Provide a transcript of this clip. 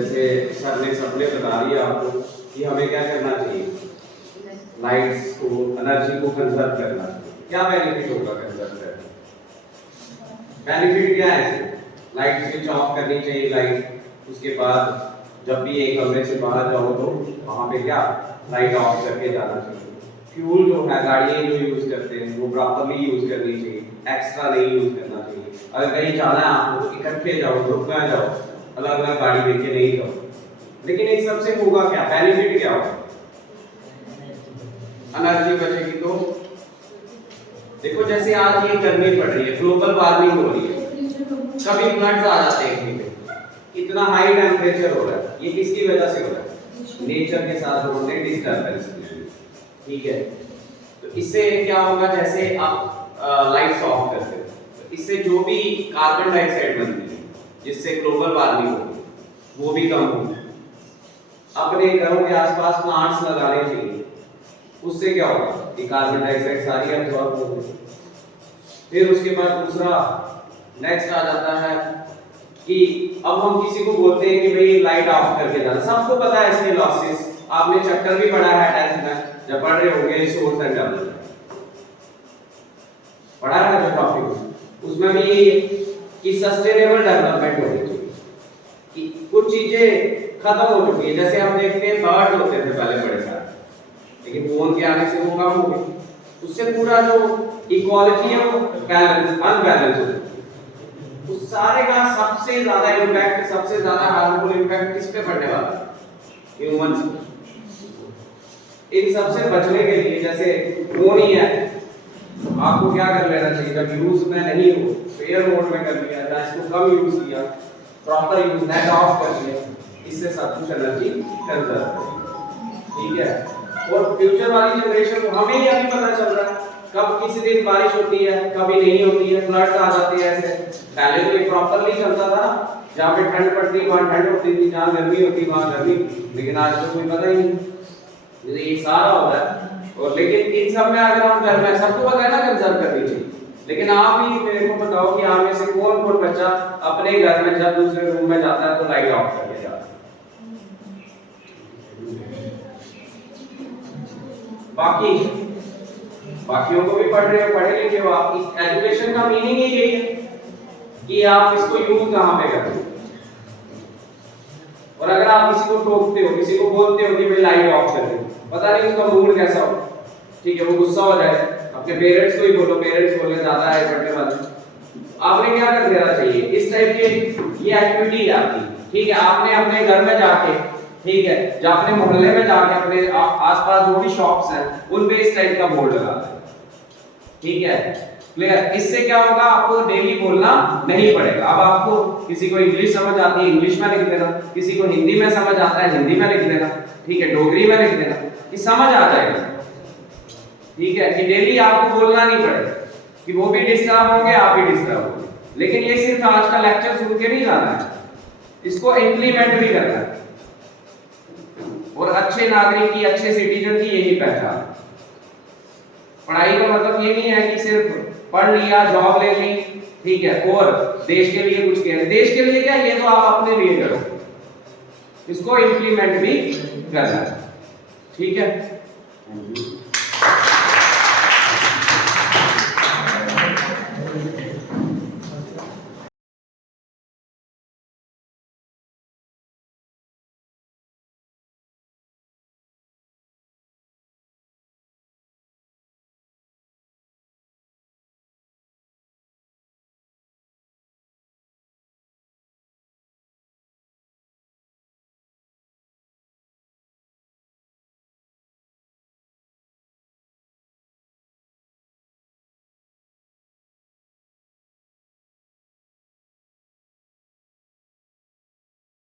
जैसे सर ने सबने बता दिया आपको कि हमें क्या करना चाहिए, लाइट्स को, एनर्जी को कंजर्व करना चाहिए। क्या बेनिफिट होगा कंजर्व करने? बेनिफिट क्या है? लाइट स्विच ऑफ करनी चाहिए लाइट, उसके बाद जब भी एक कमरे से बाहर जाओ तो वहां पे क्या लाइट ऑफ करके जाना चाहिए। फ्यूल जो है गाड़ियां जो यूज करते हैं वो प्रॉपर्ली यूज करनी चाहिए, एक्स्ट्रा नहीं यूज करना चाहिए। अगर कहीं जाना है आपको इकट्ठे जाओ, ग्रुप में जाओ, अलग अलग गाड़ी लेके नहीं जाओ। लेकिन इन सबसे होगा क्या, बेनिफिट क्या होगा? एनर्जी बचेगी। तो देखो जैसे आज ये गर्मी पड़ रही है, ग्लोबल वार्मिंग हो रही है, कभी फ्लड्स आ जाते हैं कहीं पे, इतना हाई टेम्परेचर हो रहा है, ये किसकी वजह से हो रहा है? नेचर के साथ होने डिस्टर्बेंस की। ठीक है, तो इससे क्या होगा, जैसे आप लाइट्स ऑफ करते हो तो इससे जो भी कार्बन डाइऑक्साइड बनती है जिससे ग्लोबल वार्मिंग होती है वो भी कम होगी। अपने घरों के आसपास प्लांट्स लगाने चाहिए, उससे क्या होगा कि कार्बन डाइऑक्साइड सारी एब्जॉर्ब होगी। फिर उसके बाद दूसरा नेक्स्ट आ जाता है कि अब हम किसी को बोलते हैं कि भाई लाइट ऑफ करके जाना, सबको पता है इसके लॉसेस, आपने चैप्टर भी पढ़ा है 10th में जब पढ़ रहे होंगे सोर्स एंड डेवलपमेंट, पढ़ा है जो टॉपिक, उसमें भी ये कि सस्टेनेबल डेवलपमेंट होनी चाहिए, कि कुछ चीजें खत्म हो चुकी है। जैसे हम देखते हैं बर्ड्स होते थे पहले बड़े सारे, लेकिन फोन के आने से वो कम हो गए, उससे पूरा जो इक्वालिटी है वो बैलेंस अनबैलेंस हो गई। उस सारे का सबसे ज्यादा इम्पैक्ट, सबसे ज्यादा हार्मफुल इम्पैक्ट किस पे पड़ने वाला है? ह्यूमंस। इन सबसे बचने के लिए जैसे फोन ही है, आपको क्या कर लेना चाहिए, जब यूज में नहीं हो तो एयर मोड में कर लिया, या इसको कम यूज किया, प्रॉपर यूज नेट ऑफ कर लिया, इससे सब कुछ एनर्जी कंजर्व करेगी। ठीक है, और फ्यूचर वाली जनरेशन को हमें ही अभी पता चल रहा है कब किसी दिन बारिश होती है, कभी नहीं होती है, फ्लड्स आ जाते हैं। ऐसे पहले तो ये प्रॉपर्ली चलता था, जहाँ पे ठंड पड़ती वहाँ ठंड होती थी, जहाँ गर्मी होती वहाँ गर्मी, लेकिन आज तो कोई पता ही नहीं, जैसे ये सारा हो रहा है। और लेकिन इन सब में अगर हम घर में, सबको पता है ना कंजर्व करनी चाहिए, लेकिन आप ही मेरे को बताओ कि आप में से कौन कौन बच्चा अपने घर में जब दूसरे रूम में जाता है तो लाइट ऑफ करके जाता है? बाकियों को भी पढ़ रहे हो, पढ़े लिखे हो आप, इस एजुकेशन का मीनिंग ही यही है कि आप इसको यूज कहां पे करते हो। और अगर आप किसी को टोकते हो, किसी को बोलते हो कि भाई लाइट ऑफ कर दो, पता नहीं उसका मूड कैसा हो, ठीक है, वो गुस्सा हो जाए, अपने पेरेंट्स को ही बोलो, पेरेंट्स बोले ज्यादा है पढ़ने वाले, आपने क्या कर देना चाहिए, इस टाइप की ये एक्टिविटी है आपकी। ठीक है, आपने अपने घर में जाके, ठीक है, जो अपने मोहल्ले में जाके अपने आसपास जो भी शॉप्स हैं उन पे इस टाइप का बोर्ड लगा दें। ठीक है, क्लियर? इससे क्या होगा, आपको डेली बोलना नहीं पड़ेगा। अब आपको किसी को इंग्लिश समझ आती है, इंग्लिश में लिख देना, किसी को हिंदी में समझ आता है, हिंदी में लिख देना, ठीक है, डोगरी में लिख देना, कि समझ आ जाएगा। ठीक है, कि डेली आपको बोलना नहीं पड़ेगा, कि वो भी डिस्टर्ब होंगे, आप भी डिस्टर्ब होंगे। लेकिन ये सिर्फ आज का लेक्चर सुन के नहीं जाना है, इसको इंप्लीमेंट भी करना है। और अच्छे नागरिक की, अच्छे सिटीजन की यही पहचान है। पढ़ाई का मतलब ये नहीं है कि सिर्फ पढ़ लिया, जॉब ले ली, ठीक है, और देश के लिए कुछ किया। देश के लिए क्या, ये तो आप अपने लिए करो, इसको इंप्लीमेंट भी करना है। ठीक है।